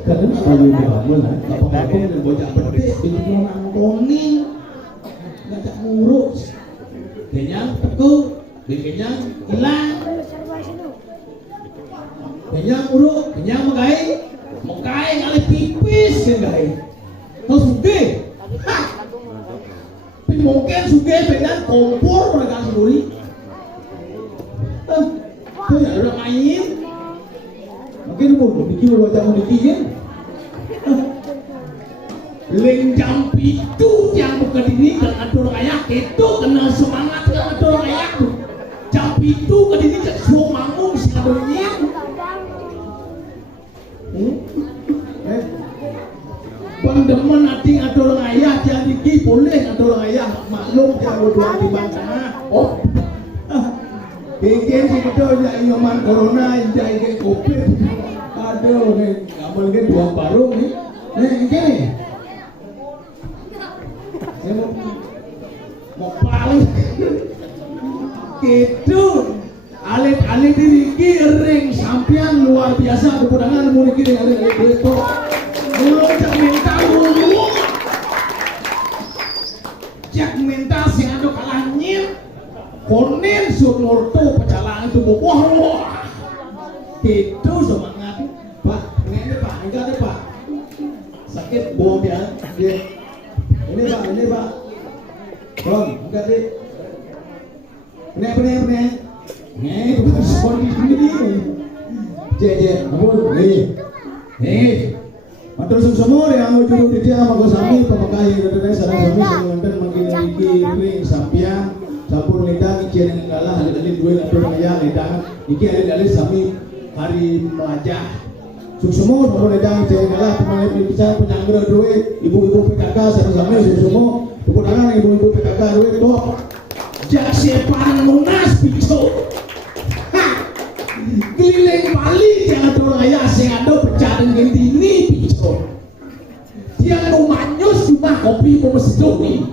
Kadang kalau bangun, kapal-kapal yang bocah petik, itu nangkongin, ngajak ngurus, kenyang tekuk, kenyang hilang, kenyang uruk, kenyang megai ngalih pipis kegai, terus suge, mungkin suge dengan kompor mereka sendiri, tuh ya udah main. Mungkin mau bikin wajah mau bikin leng jam itu yang bukan ini dan atur ayak itu kena semangat yang atur ayak jam itu ke ini jadi semua manggung sebenarnya pandeman nanti atur ayak jadi ki boleh atur ayak maklum jangan dua di bantah oh bikin sih itu ya nyoman corona jadi covid aduh nih ngambil ke dua barung nih ini saya mau paling gitu alit-alit ini ring sampian luar biasa kemudahan mau dikiri alit-alit itu mulai jak mental dulu jak mental sih ada kalahnya konen surnorto pecalang itu wah itu semangat pak ini pak enggak ada pak sakit bom ya ini pak bom enggak deh ini bukan kondisi ini jadi ampun nih matur semua yang mau juru dia sama sami pemakai dan sarang sami semanten mangkini iki ring sampian sampun lidang iki yang kalah ada dua atur kaya lidang iki ada sami hari melajah semua baru lidang iki yang kalah pemain bisa penyanggra duit ibu-ibu PKK sama-sama semua kemudian ibu-ibu PKK duit kok jak sepan munas biso keliling Bali jangan atur kaya sing ada pecah dengan ini biso dia numanyus cuma kopi pemesedoi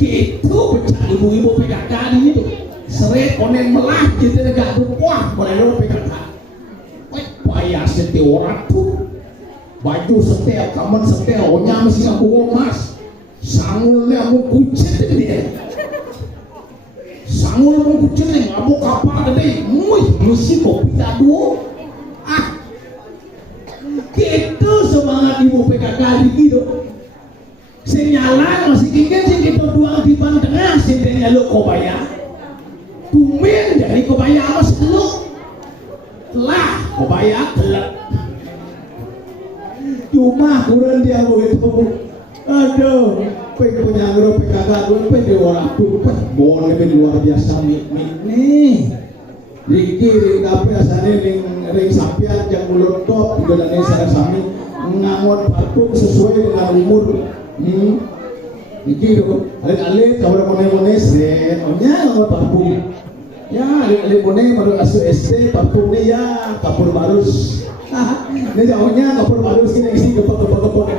gitu pecah ibu-ibu PKK ini tuh seret konen melah gitu negak wah mulai lo PKK bayar setiap orang tuh baju setel, kaman setel, onyam sih aku emas sangulnya aku kucet dia sangul aku kucet nih ngamu kapal tadi mesti kopi tadu gitu semangat ibu PKK gitu senyalan masih ingin sih kita buang di pan tengah sendirinya lo kobaya tumen dari kobaya mas lo lah kobaya telak cuma kurang dia begitu aduh punya grup PKK gue di orang tuh boleh luar biasa nih Riki kape asane ring sampian yang mulut top juga dari sarang sami ngangon parfum sesuai dengan umur Niki dong, alit-alit kalau mone-mone sen, ohnya ngangon parfum ya alit-alit mone baru asuh SD parfumnya ya kapur barus ini jauhnya kapur barus ini isi gepok-gepok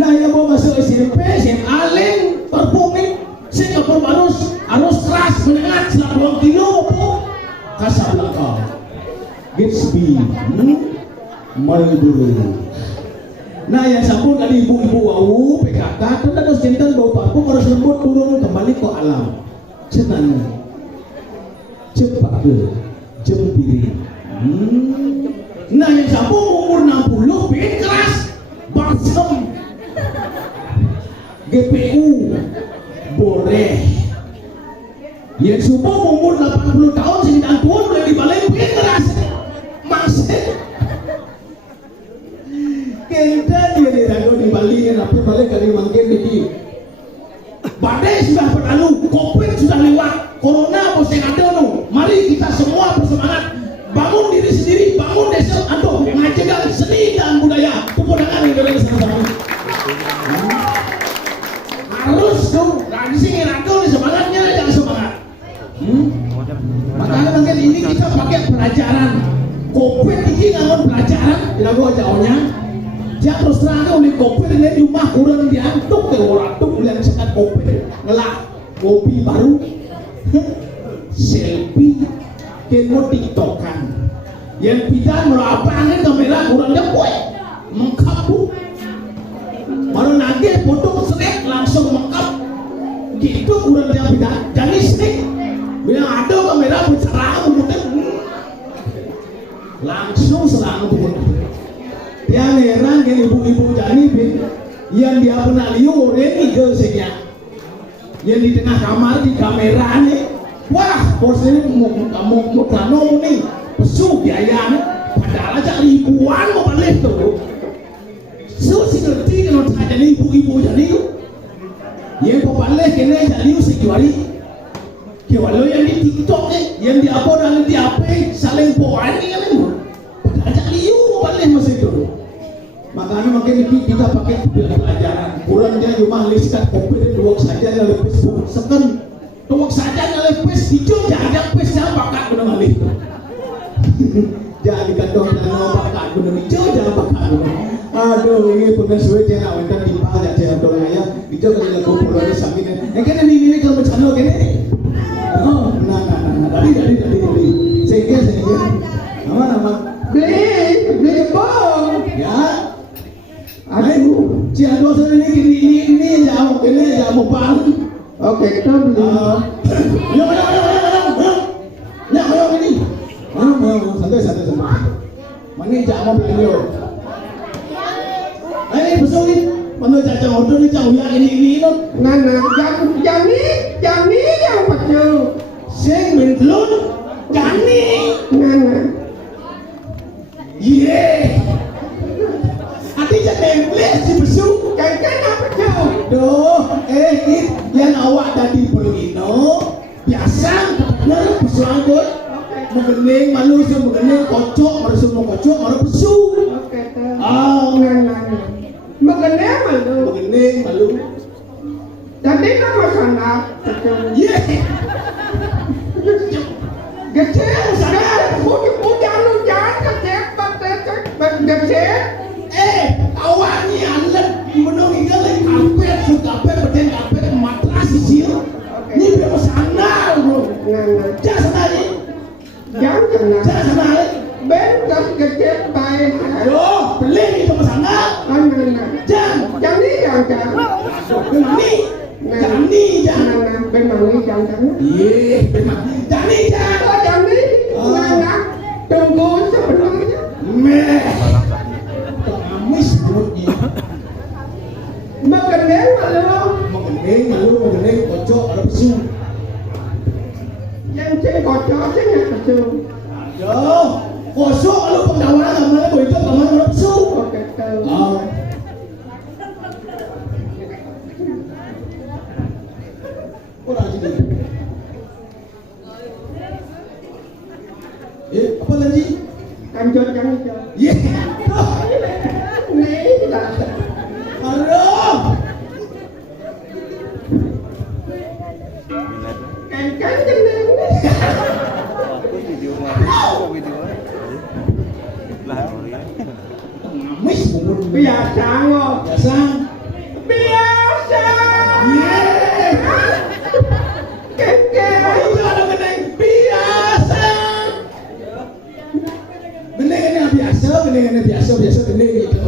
nah yang mau masuk SMP sen aling parfumnya sen kapur barus harus keras menengat selama 2 kilo Kasablanca, Gatsby, Marlboro. Nah yang sampun tadi ibu-ibu wau PKK itu kan harus jantan bau parfum harus lembut turun kembali ke alam. Cetan, cepat ke jempiri. Nah yang sampun umur 60 bikin keras, balsam, GPU, boleh. Yang subuh umur 80 tahun sedang tua udah dibalik bikin keras masih kita dia diragu di Bali tapi balik dari mangkin di badai sudah berlalu, covid sudah lewat, corona masih ada no. Mari kita semua bersemangat bangun diri sendiri, bangun desa atau ngajak seni dan budaya kemudahan Indonesia sama-sama harus dong lagi sih ngeragu semangatnya jangan semangat makanya mungkin ini kita pakai pelajaran covid ini nggak pelajaran sekarang dilakukan jauhnya. Dia terus terang oleh kopi ini di rumah kurang diantuk ke orang tuh yang sekat kopi ngelak kopi baru selfie kemo tiktokan yang pidan merapangin kamera kurangnya kue mengkapu baru nanti foto sering langsung mengkap gitu kurang dia pidan jadi sering bilang ada kamera berserang kemudian langsung serang kemudian yang heran kan ibu-ibu jani yang dia pernah liur ini gesenya yang di tengah kamar di kamera nih wah bos ini mau plano nih pesu biayanya padahal aja ribuan mau balik tuh sih ngerti kalau ada ibu-ibu jani yang mau balik kena jani sejuari kalau yang di tiktok yang di apa dan di apa saling poin ini kan padahal aja liur balik masih itu makanya makin kita pakai pelajaran kurang dia cuma liskan kopi tuak saja yang lebih Facebook sekan tuak saja yang lebih Facebook jangan pes jangan bakat guna malih jangan dikandung jangan bakat guna hijau jangan bakat guna aduh ini pengen yang awetan di bawah jangan tolong ya hijau kalau lagu pulau ini samin kan ini kalau bercanda gini oh nah dari sehingga nama beli bong ya aduh, si Ado ini jauh mau bang. Oke, kita beli. Ayo ini. Santai. Mana jauh mau beli yo? Besok ni, mana jauh auto ni jauh ya ini no. Nana, jam ni yang pacu. Sing mentelun, jani. Nana. Yeah. Nembles di besuk kan apa jauh doh yang awak tadi pelino biasa benar besuk angkut mengening manusia mengening kocok manusia mau kocok manusia besuk mengening malu tadi nama sana iya kecil sana punya lu jangan kecil kecil awak ni alat menung hingga lagi kapet berdeng kapet matras sisir ni berapa sandal bro jangan sandal ni jangan sandal bentar kecil baik aduh beli ni sama sandal jangan ni tunggu sebenarnya mengeneng kocok ada pesu yang cek kocok cek pesu aduh kosok kalau pendawaran namanya kocok namanya ada pesu oke tahu orang sini apa lagi kanjot yang itu nih lah aduh kan jeneng biasa ngok biasa keke biasa bener gitu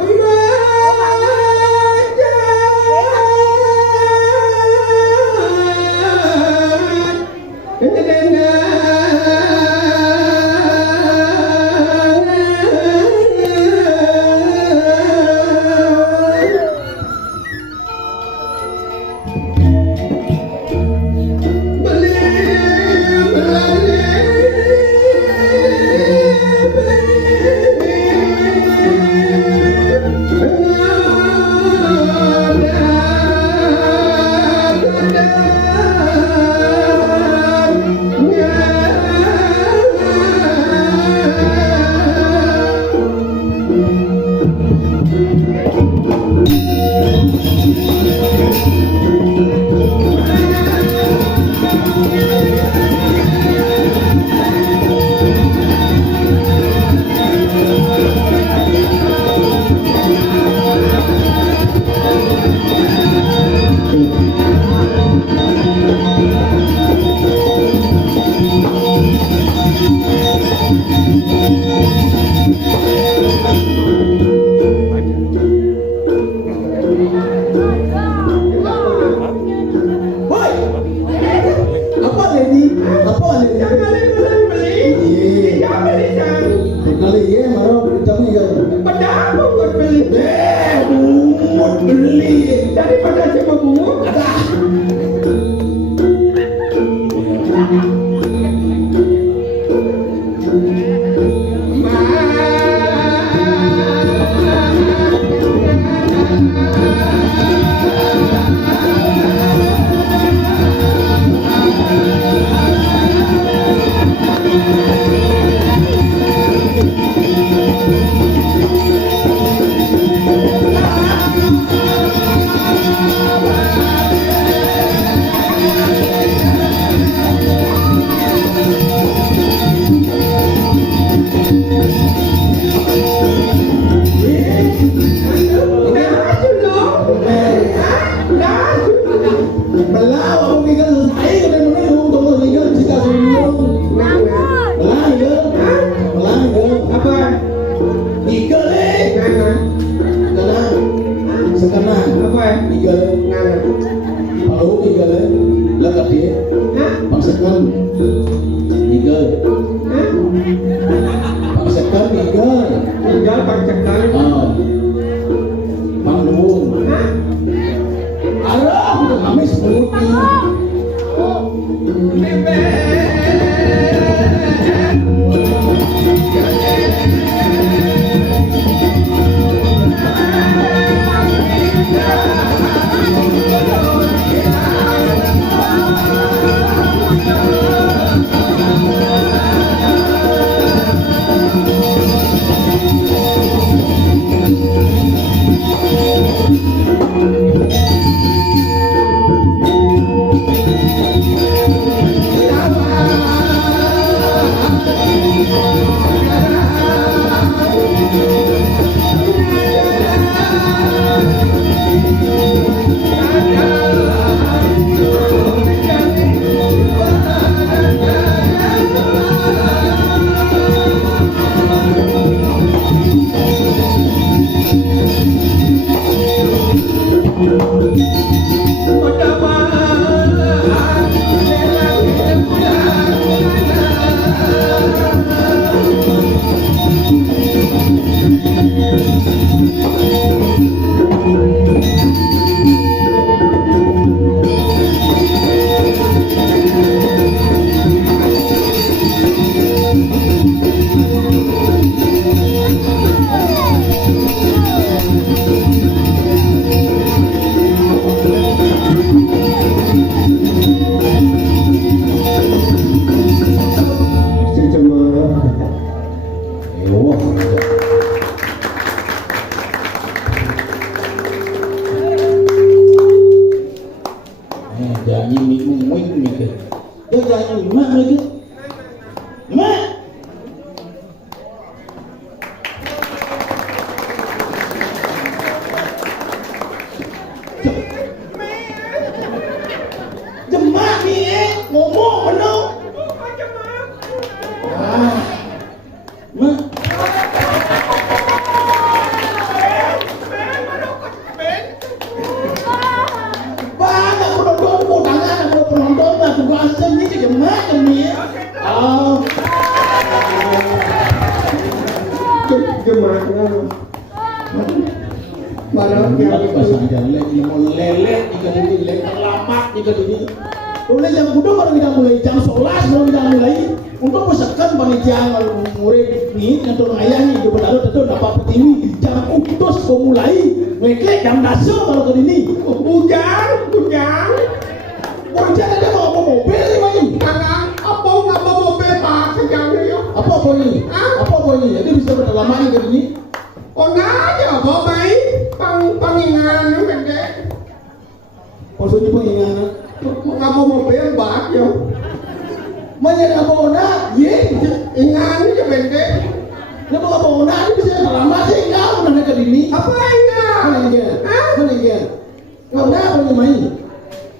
Aduh,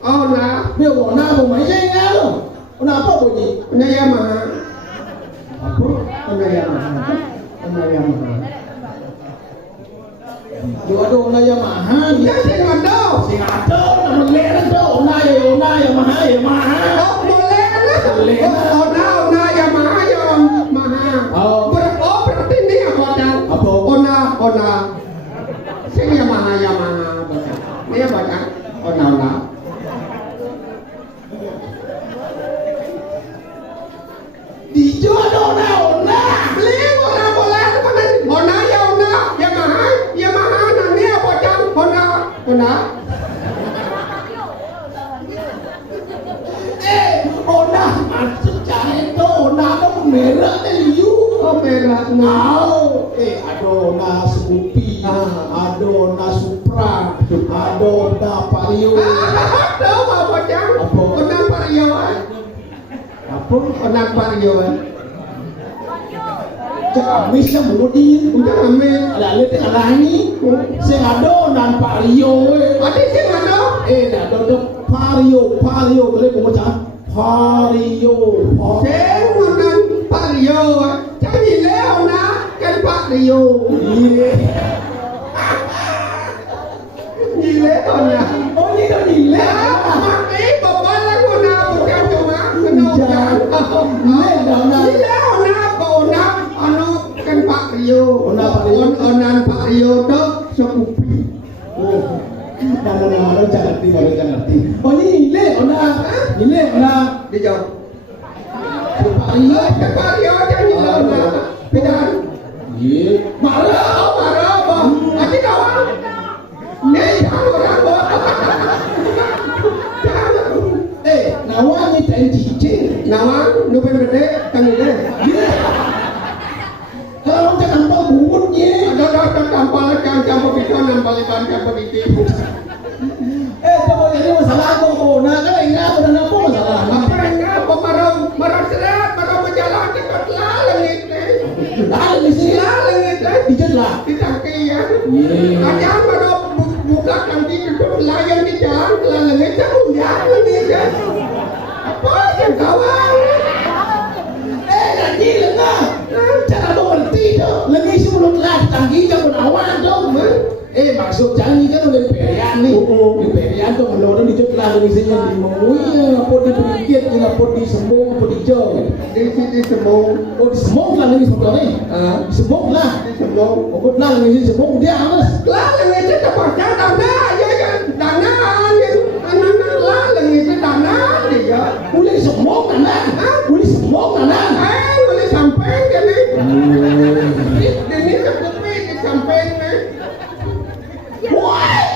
Ona. Dia Ona apa macam ni lo? Ona apa bunyi? Ona Yamaha. Apa? Ona Yamaha. Ona Yamaha. Dua ada Ona Yamaha. Dia sing ada. Sing ada, nak boleh ada Ona Yamaha. Oh, boleh lah. Ona Yamaha Yamaha. Oh. Berarti ni apa dah? Apa? Ona. Sing Yamaha baca. Ni apa dah? Ona. Dijodoh Ona. Beli Ona boleh. Ona Yamaha ni apa dah? Ona. Ona masuk cahaya tu Ona tu merah ni you. Oh, merah. Now, ada Ona Scoopy, ada Ona Supra, ada Ona Vario. Tahu apa dah? Apa? Ona Vario. Apa? Ona Vario. Cakap Amis yang melodi. Udah ambil. Ada tengah ni. Saya ada Ona Vario. Ada sing ada. Ada Vario. Boleh kau macam Vario. Sing Ona Vario. Jangan leo na kan Vario. Gile Ona. Oh ni dah nilai. Makai bapak lah Ona bukan cuma kena Gile Ona anu kan Vario. Ona Vario tu Scoopy. Baru jangan ngerti. Oh ni nilai Ona. Dijawab. Vario. Vario jangan leo na. Pidan. Marah bang. Nanti kawan. Nih orang bang. Nawang ni tak cicing. Nawang, nuben bede, kami deh. Kalau kita nampak bungunnya. Ada tampal kan campur kita nampal ikan campur itu. Kalau ini masalah aku. Nah, kalau ingat pada apa masalah? Apa enggak? Marah serat, marah berjalan cepat lah langit ni. Langit ni. Langit ni. Dijat lah. Di tangki ya. Ada marah buka tangki itu layan di jalan langit jauh ya langit ya. Apa yang kawan? Nanti lengah. Cara berhenti tu. Lagi sebelum lah tangki jangan awan tu. Maksud jangan kan udah perian ni. Di perian tu kalau di jut lah lagi sini di mengui apa di berikit apa di sembung apa di jauh. Di sembung. Oh di sembung lah lagi sebelum ni. Di sembung lah. Di sembung. Oh lah lagi sembung dia amas. Lah langit itu terpaksa dana ya kan. Dana anak lah langit itu dana dia. Boleh sembung kanan. Boleh sembung kanan. Boleh sampai kan ni. Ini seperti di sampai ni. Wah,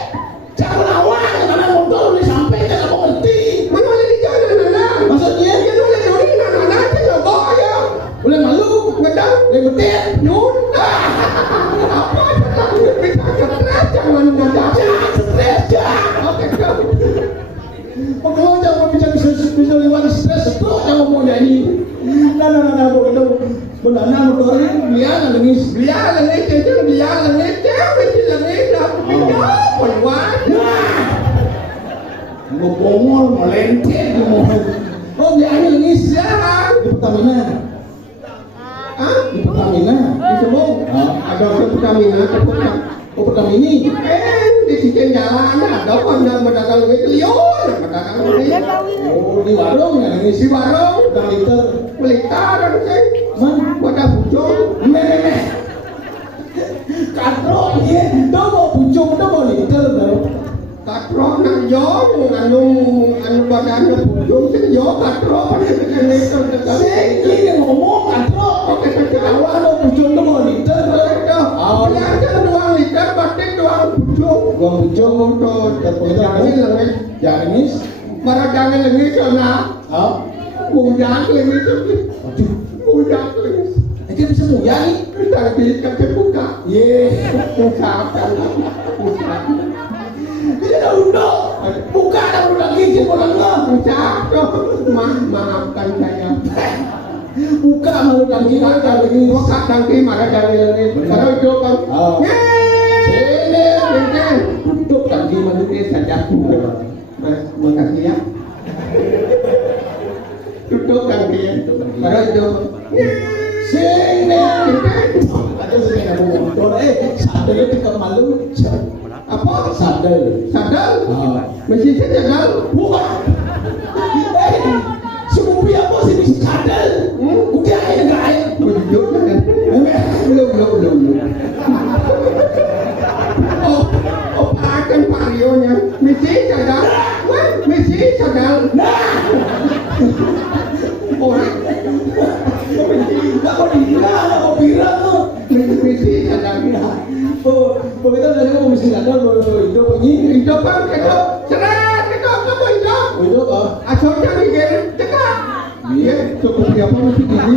jangan awak karena motor boleh sampai tak kau berhenti. Mana boleh di jalan nana? Maksudnya? Ya boleh duri nana je bawa ya. Boleh malu, Ngedang, boleh betir, nyun. Apa sedang kita stres jangan ngedang. stres je. Okey kau. Kalau jangan bicara bisa lewat stres, tu jangan mau nyanyi. Nah, bodoh. Benda motor ini biar lagi. Biar langit je, biar langit je, biar langit dah. Biar perwat. Mau bongol, mau lentet, mau. Oh, biar lagi Siapa? di Pertamina. Di Pertamina. Di sembung. Ada Pertamina, Oh, Pertamina. di sisi jalan ada pandang berdagang kelion, berdagang kelion. Oh, di warung ya lagi Di warung, Sedang liter. pelitaran sih. Man, Wadah bujung. meh. Katro ye, do mau pucung, do mau liter dah. Katro nak jom, anu badan bujung sih jom katro. Ini terdekat. Sengki dia ngomong katro. Oke, sekarang Awak do pucung, do mau liter dah. belanja 2 liter, batik 2 bujung. Gua pucung tu, Jangan lengit, jangan ni. marah jangan lengit sana. Mujang lengit, mujang lengit. Ini bisa muya ni. Tadi kakek buka. Ye, Usahakan. dia dah undang. Buka dah undang gigi orang ngah. Maafkan saya. Buka malu tangki Buka dah tangki, lagi. buka tangki marah dari langit. Kalau itu kan. Sini. Ini tutup tangki manusia saja. Makasih ya. Duduk Kang Dian. Baru itu. Sini. Ada sini aku motor. Sadel itu kemalu. Apa? Sadel. Sadal? Mesin sadal? Bukan. Sepupu apa sih bisa sadel? Udah enggak air. Jujur kan? Belum. Oh, akan parionya. Mesin sadal? Wah, mesin sadal. Orang. Kau dibilang, kau bilang tuh. Mesin sadal. Begitu dari kamu mesti sadar bahwa hidup ini. Hidup kan kita seret kita kamu hidup. Hidup ah. Asalnya mikir cekak. Iya, cukup siapa masih gigi.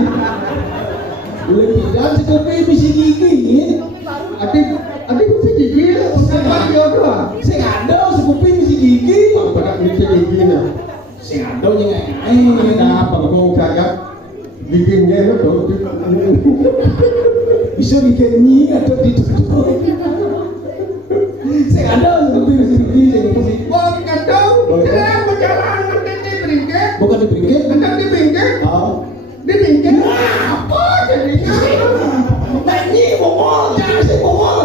Boleh bilang sekopi misi gigi. Adik masih gigi. Siapa dia doa? Saya ada sekopi misi gigi. Pada misi gigi nah. Saya ada juga. Ada apa ngomong saya? Giginya itu Bisa bikin ada di tutup. Saya ada sekopi misi gigi. Saya kasih. oh kandung. Saya berjalan nanti di beringkit. Bukan di bingkai. Nanti di beringkit. Di beringkit. Apa jadinya? Nanyi bongol, jangan sih bongol.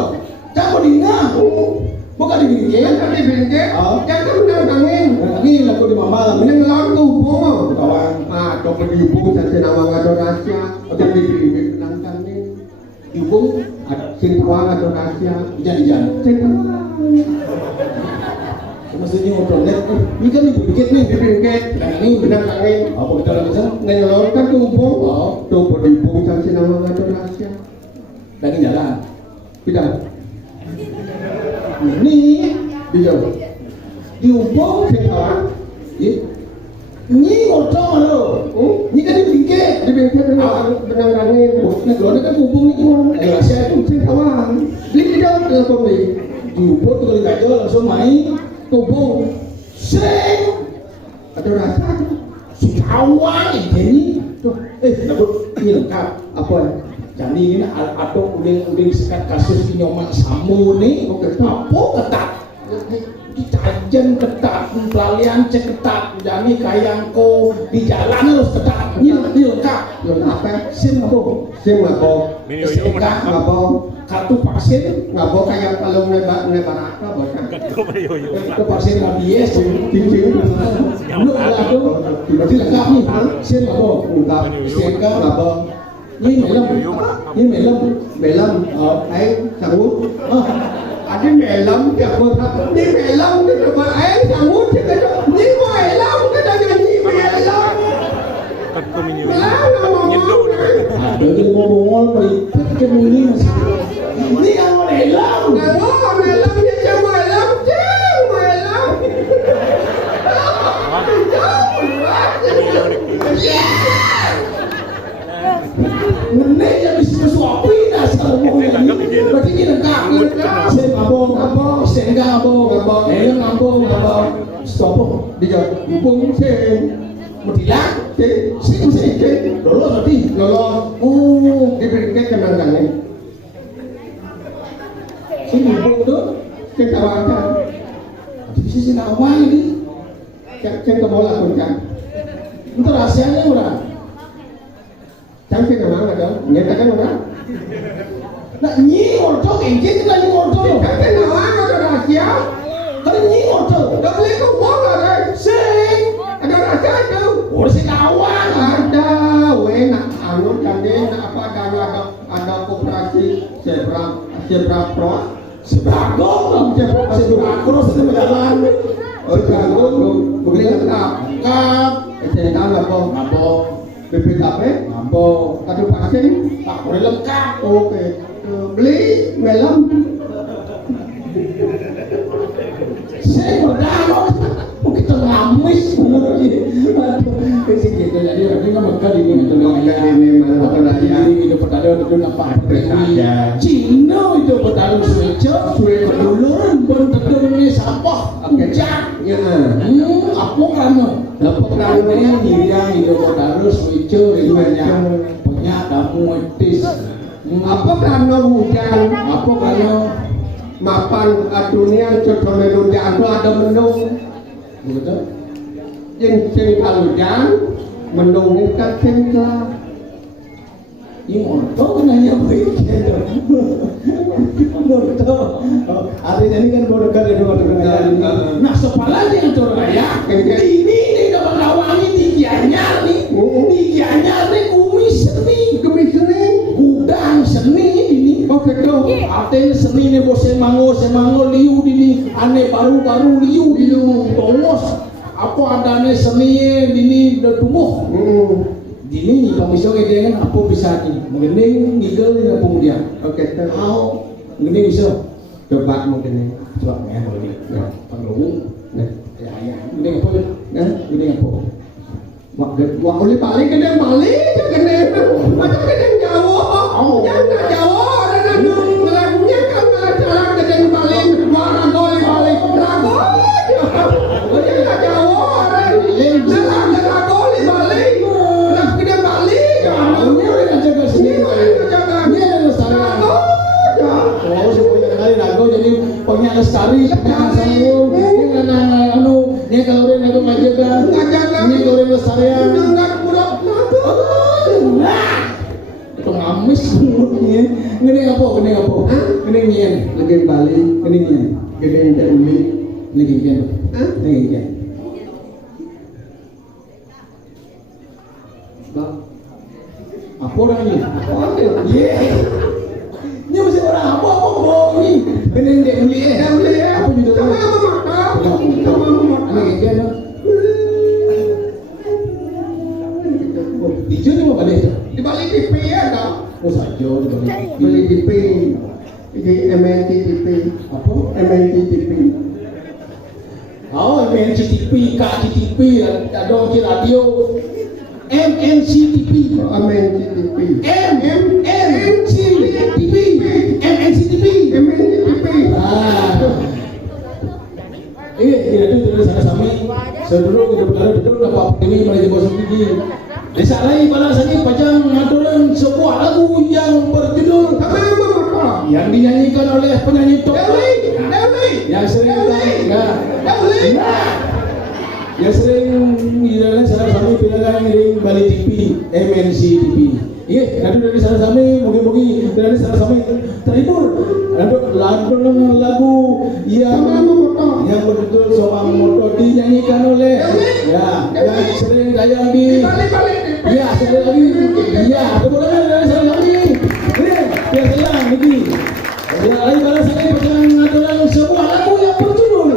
Jangan dengar. Bukan di bingkai. Nanti di beringkit. Jangan udah angin. Ini aku di mama lah. Yang lawan hubung. Kawan. Coba di hubung saya nama ngado rahasia. Atau di beringkit penangkan nih. Hubung ada sintawang ngado rahasia. Jangan. Sintawang. Maksudnya ngobrol net. Ini kan di bingkai nih. Di beringkit. Ini benang angin. Apa kita lagi sana? Ngelolkan ke hubung. Coba di hubung saya nama ngado rahasia. Lagi jalan. Tidak. Ini Dia. diubung. Sintawang. Ini ngobrol lo. Ini kan di bingkai. Di beringkit benang angin. Nah, kalau kan hubung nih. Rahasia itu. Sintawang. Di tidak telepon nih. Diubung tuh kali aja langsung main. Hubung. Sing. Ada rasa. Kawan ini. Dapat ini lengkap. Apa? Jadi ini ada uling sekat kasus pinjaman samu nih. Apa ketat? Dicajen ketat, pelalian cek ketat. Jadi kayangko di jalan harus ketat. Ini lengkap. Apa? SIM apa? SIM apa? STNK Apa? kartu vaksin. Ngapa kayak kalau nebaraka bocah? Kartu vaksin rabies. Cincin. Lu ada berarti lengkap nih. SIM apa? Lengkap. STNK Ngapa? Ini melem. Belam. Sanggup. Ada belam siapa? Ini belam kita buat sanggup kita. Ini belam kita nyanyi belam. Ada yang ngomong baik kan ini masih. Ini yang melem. Kalau belam dia cuma belam, belam. Ini yang bisa suapi dah sekarang berarti kita lengkap. Saya ngabong, saya ngabong, helm ngabong, stop. Dia hubung sen. Mutilang, Sen. lolos berarti. Lolos. Oh, Diberikan kenangannya. sini hubung tu. Sen tawarkan. Bisa sih nak awal ini. Sen kemola kuncang. Itu rahasianya orang. Sen kemana dong? Nyatakan orang. Nak nyi ordo, engkau nak nyi ordo. Sen nawang ada rahasia. Kalau nyi ordo, Dah boleh kau buang lah. sing. Ada rahasia tu. Orang sing awal. Ada. Nak anu kandeng apa ada koperasi Zebra Pro. Sebagong, sebagong sedang berjalan. Sebagong. Boleh lengkap. Kap, SNK ngabong. ngabong, BPKP. ngabong. Kartu vaksin. Tak boleh lengkap. Oke. Beli melem. Saya berdamai. Kita ngamis benar je. Kasi gitu jadi orang ni kan di ni tu orang Ini mana rahasia. itu pertanda tu nampak Cina itu pertanda switcher duluan pun tentu ni sampah cat Ya. apa kerana dia itu pertanda switcher itu banyak tamu etis Apa kerana hujan? apa kerana Mapan dunia contoh menu di ada menu. Begitu? Jeng kalau jang menunggu tinggal. Ini motor nanya begitu. Motor. Artinya ini kan bodoh kan ini bodoh kan. Nah sepalanya yang coraya. Ini dapat lawangi tigianya nih. Tigianya nih kumis seni. Gudang seni ini. Oke tuh. Artinya seni ini bos semango liu ini. Aneh baru liu tongos. Apa adanya seni ini udah tumbuh. Ini pamisau ide kan apa bisa nih mengening ngigel ni apa dia oke tahu mengening bisa coba mengening coba ya boleh ya perlu ya mengening apa ya mengening apa wak oleh balik kena balik kena macam kena Jawa jangan Jawa dan lagunya kan cara kena balik warna boleh balik lagu jangan Jawa punya lestari ini kalau udah ngaku ngajaga ini kalau udah lestarian itu ngamis ini apa ini nyian lagi Bali ini nyian gede tidak umi ini gini ini gini apa orangnya ini masih orang apa ini bener dia beli apa juga tahu ini gini dijun mau balik dibalik TV ya kak oh saja dibalik TV ini MNCTV apa MNCTV oh MNCTV KCTV ada radio MNCTV MNCTV itu sama-sama sedulur apa ini mulai bosok gigi disalai balasannya pajang aturan sebuah lagu yang berjudul yang dinyanyikan oleh penyanyi top yang sering yang sering dilakukan sama-sama pilihan ngiring Bali TV MNC TV. Iya, nanti dari sama-sama mugi-mugi dari sama-sama terhibur. Lagu yang berjudul Soang Moto dinyanyikan oleh yang sering tayang di sering lagi kemudian dari sama-sama yang sayang ini lagi balasannya pajang aturan sebuah lagu yang berjudul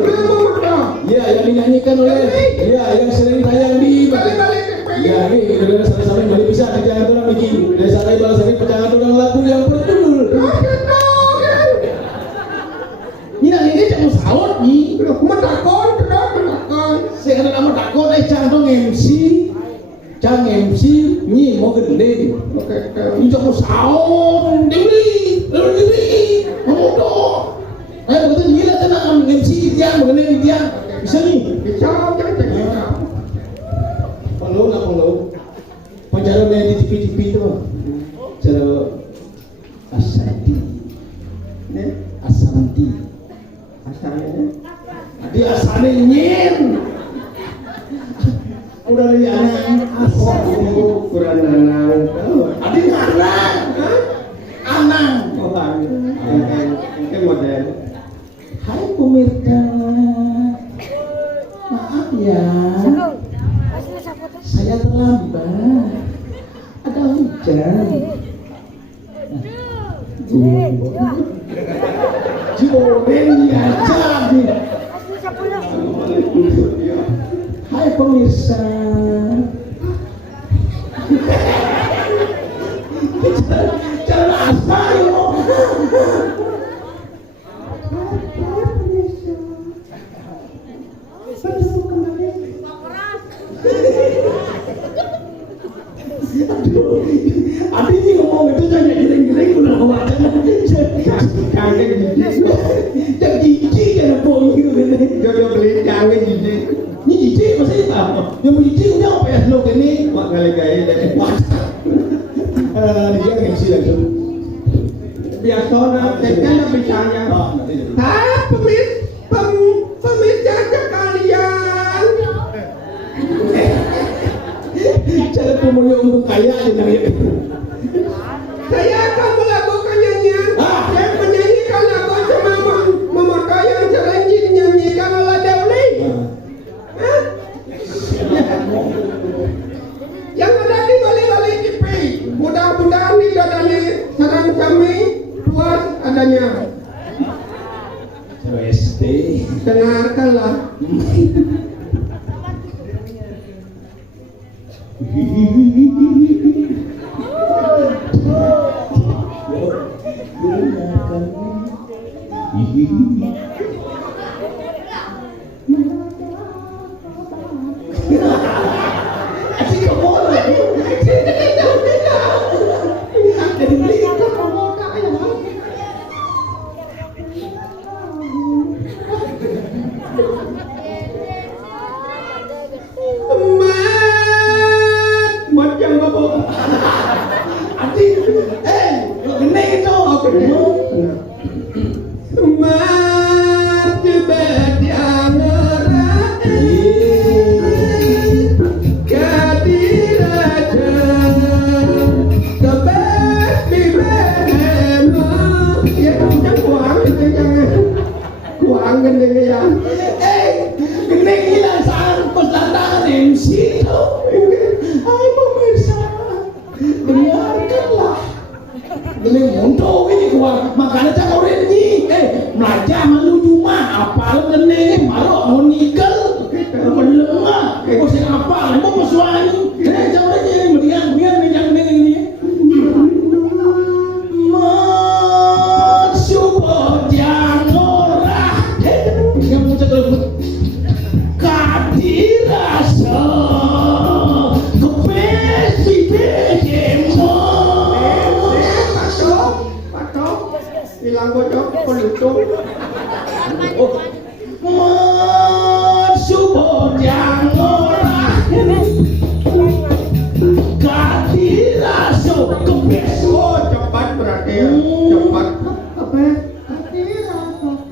yang dinyanyikan oleh yang sering tayang di ini dari sama-sama Bali bisa dijangan orang bikin dari sana balasannya pajang aturan lagu yang berjudul ini jangan sahur nih menakon saya kata nama takon cang MC ni mau gede ini jangan sahur dibeli ayo betul gila tenang MC dia mengenai dia bisa nih bisa perlu penjara di TV itu cara Asanti dia asalnya nyen udah dari anak asal kurang adik anang mungkin model hai pemirsa maaf ya saya terlambat ada hujan Joreng aja nih. Hai pemirsa. Cara apa yo? Aduh, ini ngomong itu jangan giling-giling udah kewajan. Kangen gigi. Jangan gigi kan bohong gitu. Jodoh beli kangen gigi. Ini gigi masih tahu. Yang gigi udah apa ya lo ini? Mak gale-gale dari WhatsApp. Dia gengsi langsung. Biasa nak, kan bicaranya. Pemirsa kalian. mulia untuk kaya dengan Saya akan melakukan nyanyian. Saya menyanyikan lagu sama Mama yang sering dinyanyikan oleh Dewi. Yang ada di balik-balik TV. Mudah-mudahan di dadanya sarang kami puas adanya. SD. Dengarkanlah. Macam apa? Adik, benar itu. Semat jebedian MC itu. Hai pemirsa, dengarkanlah. Geling untuk ini gua makanya cak orang ini belajar malu cuma apa leneng marok mau nikel melemah sing apa mau mesuani cak orang ini meriang nih yang ini masuk jangan yang mau cak kadirasa hilang bocor pelutung masuk jangan kadirasa kepes cepat berarti ya cepat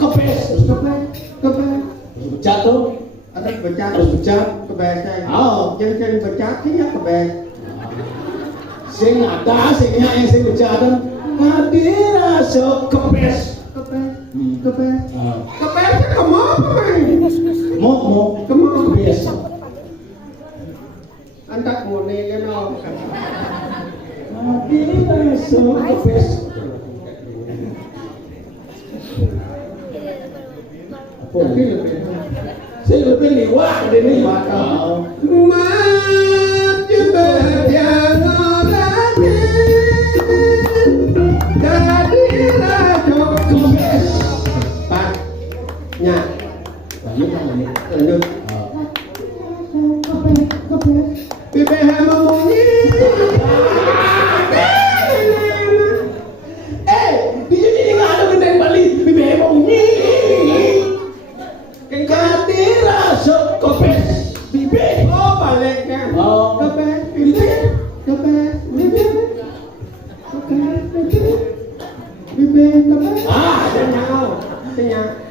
kepes jatuh harus becat becat kebesan jangan becat ya kebes sing ada singnya yang sing becat kadirasa kepes kebes kamu apa mau kepes antak muni kenal kadirasa kepes saya lebih liwat ini mat jebedian lanjut BPH memunyi di sini nggak ada gendeng Bali BPH memunyi kadirasa kepes BPH baliknya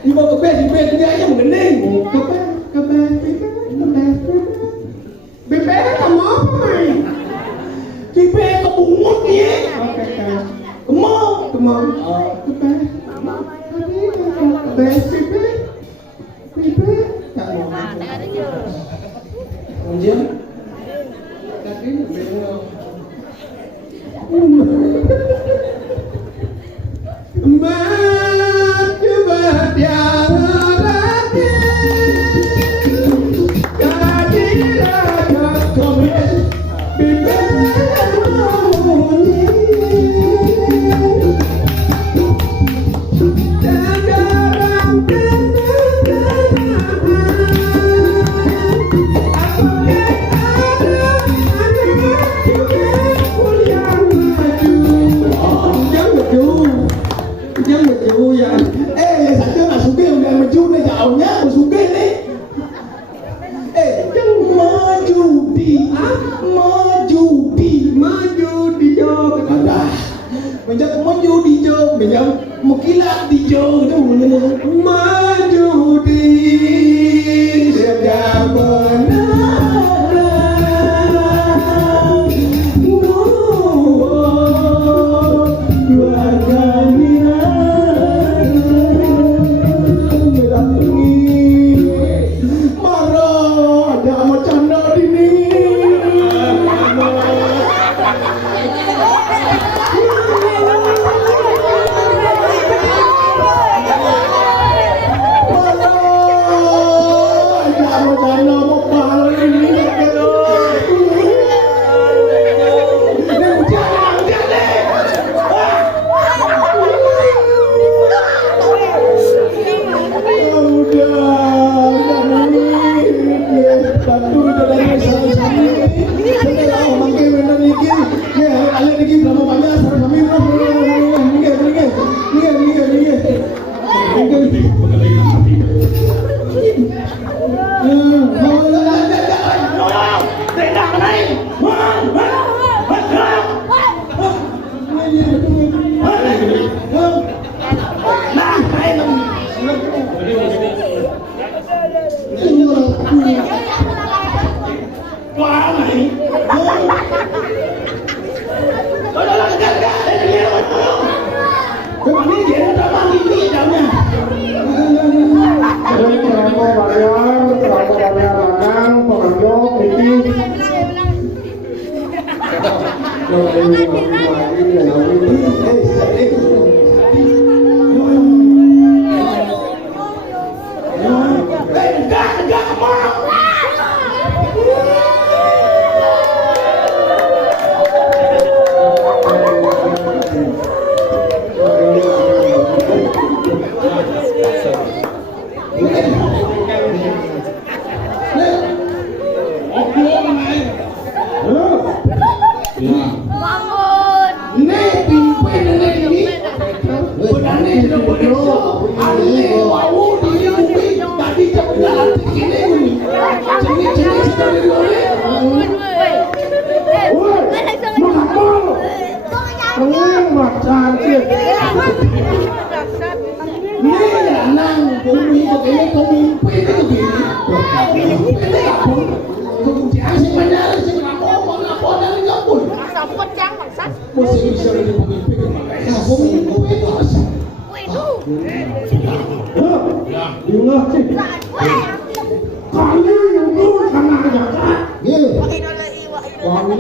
Ibu kepes dia aja menggendeng BPH kamu apa BPH kebungut ya kemau maju di jog, mengkilat di jog, maju di segala benar. karena mau pahala ini.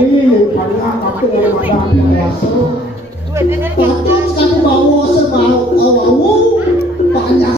Ini karena aku yang ada yang